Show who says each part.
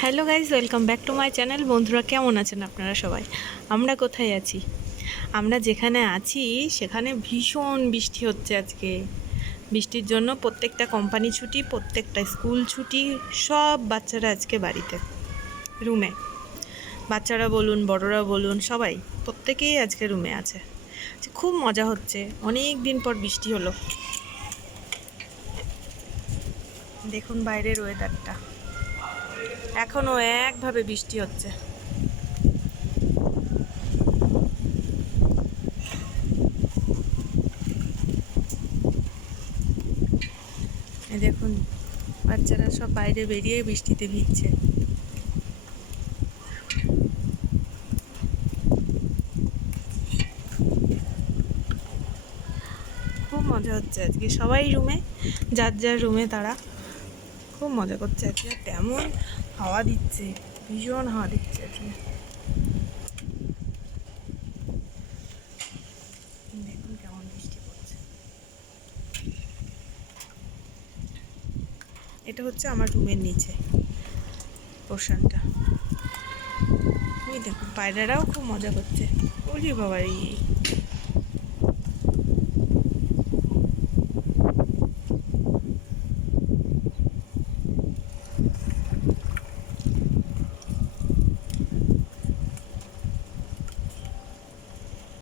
Speaker 1: Hello guys welcome back to my channel. বন্ধুরা, কেমন আছেন আপনারা সবাই? আমরা কোথায় আছি? আমরা যেখানে আছি, সেখানে ভীষণ বৃষ্টি হচ্ছে আজকে। বৃষ্টির জন্য প্রত্যেকটা কোম্পানি ছুটি, প্রত্যেকটা স্কুল ছুটি, সব বাচ্চারা আজকে বাড়িতে, রুমে। বাচ্চারা বলুন, বড়রা বলুন, সবাই প্রত্যেকেই আজকে রুমে আছে। আজকে খুব মজা হচ্ছে। অনেক দিন পর বৃষ্টি হলো। দেখুন বাইরের ওয়েদারটা এখনও একভাবে বৃষ্টি হচ্ছে। দেখুন, বাচ্চারা সব বাইরে বেরিয়ে বৃষ্টিতে ভিজছে। খুব মজা হচ্ছে আজকে সবাই রুমে যার যার রুমে তারা। খুব মজা করছে আজকে। তেমন হাওয়া দিচ্ছে, ভীষণ হাওয়া দিচ্ছে আজকে। দেখুন কেমন বৃষ্টি এটা হচ্ছে আমার রুমের নিচে পোর্শনটা। ওই দেখুন, পায়রারাও খুব মজা করছে। ওরে বাবা এই